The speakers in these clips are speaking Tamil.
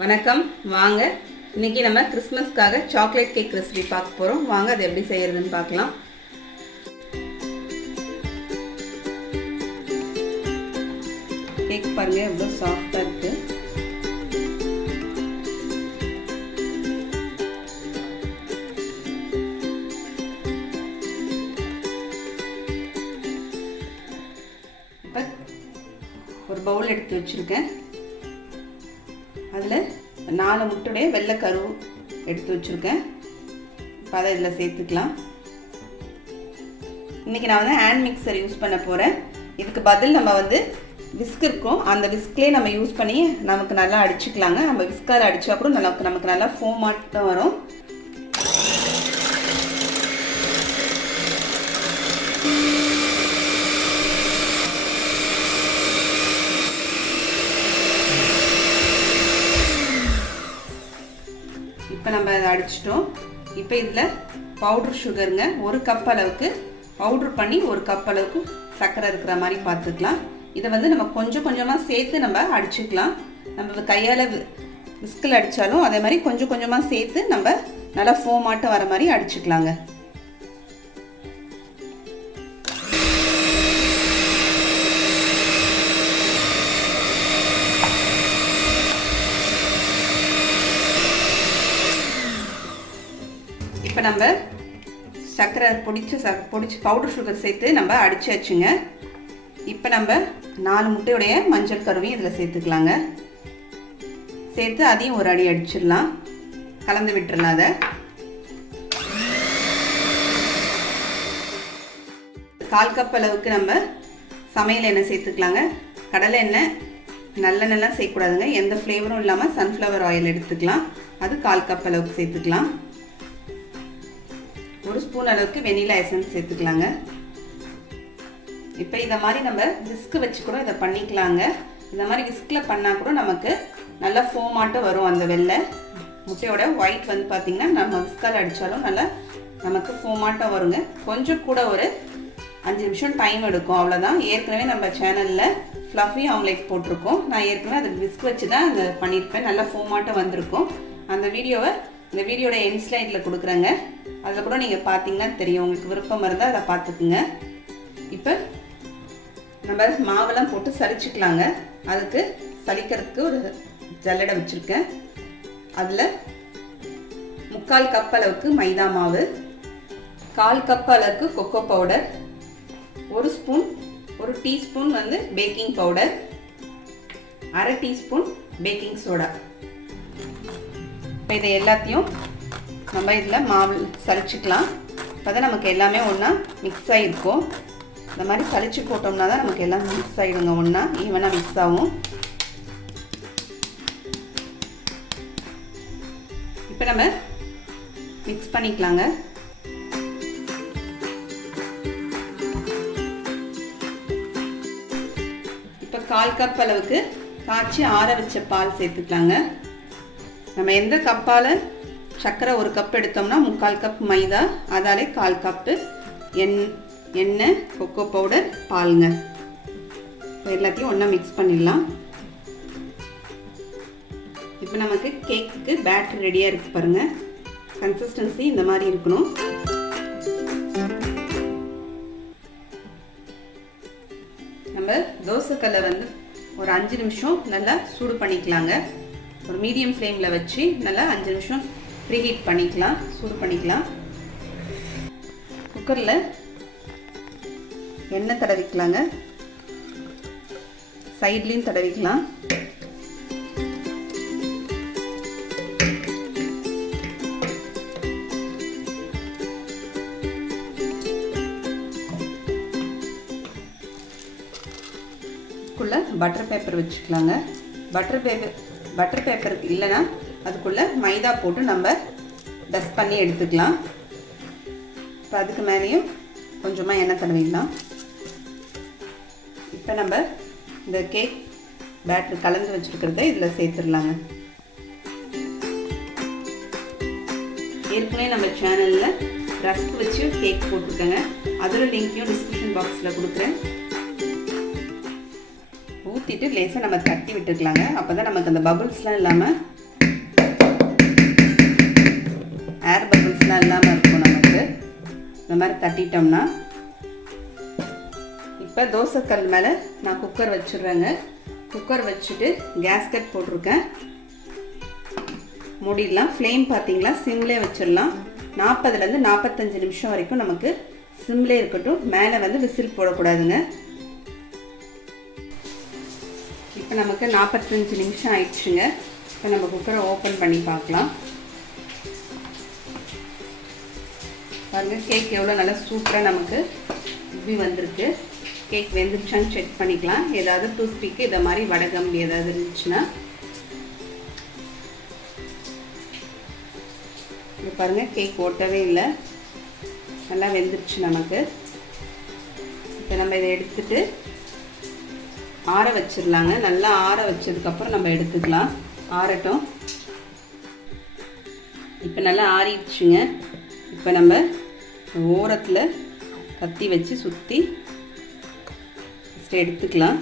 வணக்கம். வாங்க இன்னைக்கு நம்ம கிறிஸ்மஸ்க்காக சாக்லேட் கேக் ரெசிபி பார்க்க போகிறோம். வாங்க அது எப்படி செய்யறதுன்னு பார்க்கலாம். கேக் பாருங்க எவ்வளோ சாஃப்டாக இருக்கு. இப்போ ஒரு பவுல் எடுத்து வச்சுருக்கேன். அதில் 4 முட்டையுடைய வெள்ளை கரு எடுத்து வச்சுருக்கேன். இப்போ அதை இதில் சேர்த்துக்கலாம். இன்றைக்கி நான் ஹேண்ட் மிக்சர் யூஸ் பண்ண போகிறேன். இதுக்கு பதில் நம்ம விஸ்க் இருக்கும், அந்த விஸ்க்லேயே நம்ம யூஸ் பண்ணி நமக்கு நல்லா அடிச்சுக்கலாங்க. நம்ம விஸ்கால் அடித்தா கூட நமக்கு நல்லா ஃபோம் மட்டும் வரும். இப்போ நம்ம அதை அடிச்சிட்டோம். இப்போ இதில் பவுடர் சுகருங்க, 1 கப் அளவுக்கு பவுட்ரு பண்ணி 1 கப் அளவுக்கு சர்க்கரை இருக்கிற மாதிரி பார்த்துக்கலாம். இதை நம்ம கொஞ்சம் கொஞ்சமாக சேர்த்து நம்ம அடிச்சுக்கலாம். நம்ம கையால் விஸ்கில் அடித்தாலும் அதே மாதிரி கொஞ்சம் கொஞ்சமாக சேர்த்து நம்ம நல்லா ஃபோமாட்டம் வர மாதிரி அடிச்சுக்கலாங்க. இப்போ நம்ம சர்க்கரை பொடிச்சு பவுடர் சுகர் சேர்த்து நம்ம அடிச்சாச்சுங்க. இப்போ நம்ம 4 முட்டையுடைய மஞ்சள் கருவையும் இதில் சேர்த்துக்கலாங்க. சேர்த்து அதையும் ஒரு அடி அடிச்சிடலாம், கலந்து விட்டுறலாம். அதை 1/4 கப் அளவுக்கு நம்ம சமையல் எண்ணெய் சேர்த்துக்கலாங்க. கடலை எண்ணெய் நல்லெண்ணெய்லாம் சேர்க்கக்கூடாதுங்க, எந்த ஃப்ளேவரும் இல்லாமல் சன்ஃப்ளவர் ஆயில் எடுத்துக்கலாம். அது 1/4 கப் அளவுக்கு சேர்த்துக்கலாம். 1 ஸ்பூன் அளவுக்கு வெனிலா எசன்ஸ் சேர்த்துக்கலாங்க. இப்போ இதை மாதிரி நம்ம விஸ்க் வச்சு கூட இதை பண்ணிக்கலாங்க. இந்த மாதிரி விஸ்கில் பண்ணால் கூட நமக்கு நல்லா ஃபோமாட்டம் வரும். அந்த வெள்ளை முட்டையோட ஒயிட் பார்த்திங்கன்னா நம்ம விஸ்கால் அடித்தாலும் நல்லா நமக்கு ஃபோமாட்டம் வருங்க. கொஞ்சம் கூட ஒரு 5 நிமிஷம் டைம் எடுக்கும், அவ்வளோதான். ஏற்கனவே நம்ம சேனலில் ஃப்ளஃபி ஆம்லேட் போட்டிருக்கோம். நான் ஏற்கனவே அதை விஸ்க் வச்சு தான் அதை பண்ணியிருப்பேன். நல்லா ஃபோமாட்டம் வந்திருக்கும். அந்த வீடியோவை இந்த வீடியோட எண்ட் ஸ்லைடில் கொடுக்குறேங்க, அதில் கூட நீங்கள் பார்த்தீங்கன்னா தெரியும். உங்களுக்கு விருப்பம் இருந்தால் அதை பார்த்துக்குங்க. இப்போ நம்ம மாவெல்லாம் போட்டு சலிச்சுக்கலாங்க. அதுக்கு சலிக்கிறதுக்கு ஒரு ஜல்லடை வச்சுருக்கேன். அதில் 3/4 கப் அளவுக்கு மைதா மாவு, 1/4 கப் அளவுக்கு cocoa powder, 1 teaspoon baking powder, 1/2 teaspoon baking soda. இப்போ இதை எல்லாத்தையும் நம்ம இதில் மாவு சலிச்சுக்கலாம். இப்போ தான் நமக்கு எல்லாமே ஒன்றா மிக்ஸ் ஆகிருக்கும். இந்த மாதிரி சலிச்சு போட்டோம்னா தான் நமக்கு எல்லாம் மிக்ஸ் ஆகிடுங்க, ஒன்றா ஈவனாக மிக்ஸ் ஆகும். இப்போ நம்ம மிக்ஸ் பண்ணிக்கலாங்க. இப்போ 1/4 கப் அளவுக்கு காய்ச்சி ஆற வச்ச பால் சேர்த்துக்கலாங்க. நம்ம எந்த கப்பால் சர்க்கரை 1 கப் எடுத்தோம்னா 3/4 கப் மைதா, அதாலே 1/4 கப்பு எண்ணெய், கொக்கோ பவுடர், பாலுங்க. இப்போ எல்லாத்தையும் ஒன்றா மிக்ஸ் பண்ணிடலாம். இப்போ நமக்கு கேக்கு பேட்டர் ரெடியாக இருக்குது பாருங்கள். கன்சிஸ்டன்சி இந்த மாதிரி இருக்கணும். நம்ம தோசைக்கல்லை ஒரு 5 நிமிஷம் நல்லா சூடு பண்ணிக்கலாங்க. ஒரு மீடியம் ஃப்ளேமில் வச்சு நல்லா 5 நிமிஷம் ப்ரீஹீட் பண்ணிக்கலாம், சூடு பண்ணிக்கலாம். குக்கரில் எண்ணெய் தடவிக்கலாங்க, சைட்லேயும் தடவிக்கலாம். அதுக்குள்ளே பட்டர் பேப்பர் வச்சுக்கலாங்க. பட்டர் பேப்பர் இல்லைன்னா அதுக்குள்ளே மைதா போட்டு நம்ம டஸ்ட் பண்ணி எடுத்துக்கலாம். இப்போ அதுக்கு மேலேயும் கொஞ்சமாக எண்ணெய் தடவிடலாம். இப்போ நம்ம இந்த கேக் பேட்டர் கலந்து வச்சுருக்கிறத இதில் சேர்த்துடலாங்க. ஏற்கனவே நம்ம சேனலில் ரஸ்க் வச்சு கேக் போட்டிருக்கேங்க, அதோட லிங்க்கையும் டிஸ்கிரிப்ஷன் பாக்ஸில் கொடுக்குறேன். ஊற்றிட்டு லேசாக நம்ம தட்டி விட்டுக்கலாங்க. அப்போ தான் நமக்கு அந்த பபுள்ஸ்லாம் இல்லாமல் இந்த மாதிரி தட்டிட்டோம்னா, இப்போ தோசைக்கல் மேலே நான் குக்கர் வச்சிடுறேங்க. குக்கர் வச்சுட்டு கேஸ்கட் போட்டிருக்கேன். மூடிடலாம். ஃப்ளேம் பார்த்தீங்களா சிம்லேயே வச்சிடலாம். 40லேருந்து 45 நிமிஷம் வரைக்கும் நமக்கு சிம்லேயே இருக்கட்டும். மேலே வந்து விசில் போடக்கூடாதுங்க. இப்போ நமக்கு 45 நிமிஷம் ஆயிடுச்சுங்க. இப்போ நம்ம குக்கரை ஓப்பன் பண்ணி பார்க்கலாம். பாருங்கள், கேக் எவ்வளோ நல்லா சூப்பராக நமக்கு இப்படி வந்திருக்கு. கேக் வெந்துருச்சான்னு செக் பண்ணிக்கலாம். ஏதாவது டூத்பிக்கு இதை மாதிரி வடகம்பி ஏதாவது இருந்துச்சுன்னா. இது பாருங்கள், கேக் ஓட்டவே இல்லை, நல்லா வெந்துருச்சு நமக்கு. இப்போ நம்ம இதை எடுத்துட்டு ஆற வச்சிடலாங்க. நல்லா ஆற வச்சதுக்கப்புறம் நம்ம எடுத்துக்கலாம். ஆறட்டும். இப்போ நல்லா ஆறிடுச்சுங்க. இப்போ நம்ம ஓரத்தில் கத்தி வச்சு சுற்றி ஃபஸ்ட்டு எடுத்துக்கலாம்.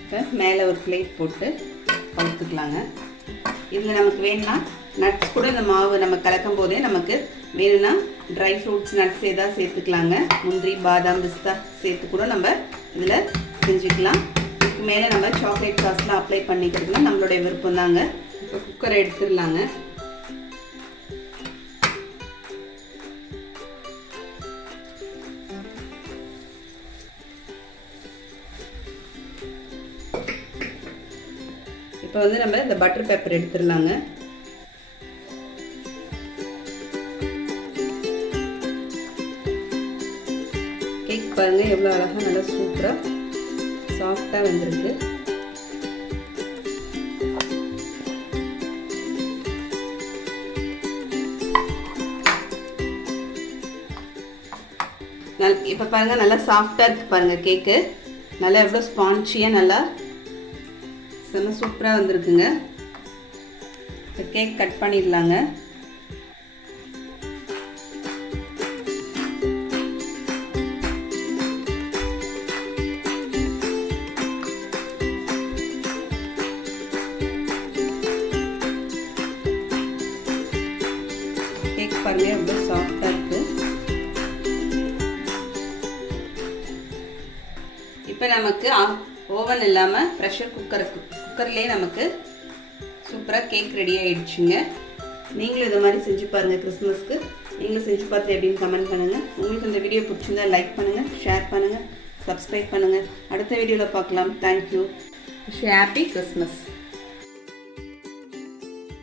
இப்போ மேலே ஒரு பிளேட் போட்டு கவுத்துக்கலாங்க. இதில் நமக்கு வேணும்னா நட்ஸ் கூட இந்த மாவு நம்ம கலக்கும் போதே நமக்கு வேணும்னா ட்ரை ஃப்ரூட்ஸ் நட்ஸ் ஏதாவது சேர்த்துக்கலாங்க. முந்திரி, பாதாம், பிஸ்தா சேர்த்து கூட நம்ம இதில் செஞ்சுக்கலாம். இதுக்கு மேலே நம்ம சாக்லேட் சாஸ்லாம் அப்ளை பண்ணிக்கிறதுனா நம்மளுடைய விருப்பம் தாங்க. இப்போ குக்கரை எடுத்துடலாங்க. இப்போ வந்து நம்ம இந்த பட்டர் பேப்பர் எடுத்துடலாங்க. கேக் பாருங்கள் எவ்வளோ அழகாக நல்லா சூப்பராக சாஃப்டாக வந்திருக்கு. இப்போ பாருங்கள் நல்லா சாஃப்டாக இருக்குது பாருங்கள் கேக்கு. நல்லா எவ்வளோ ஸ்பான்ச்சியாக நல்லா செம்ம சூப்பராக வந்திருக்குங்க. இப்போ கேக் கட் பண்ணிடலாங்க. கேக் பாருங்க எவ்வளோ சாஃப்டாக இருக்குது. இப்போ நமக்கு ஓவன் இல்லாமல் ப்ரெஷர் குக்கர்லேயே நமக்கு சூப்பராக கேக் ரெடி ஆகிடுச்சுங்க. நீங்களும் இதை மாதிரி செஞ்சு பாருங்கள். கிறிஸ்மஸ்க்கு நீங்களும் செஞ்சு பார்த்து எப்படின்னு கமெண்ட் பண்ணுங்கள். உங்களுக்கு இந்த வீடியோ பிடிச்சிருந்தா லைக் பண்ணுங்கள், ஷேர் பண்ணுங்கள், சப்ஸ்கிரைப் பண்ணுங்கள். அடுத்த வீடியோவில் பார்க்கலாம். தேங்க்யூ. Happy Christmas.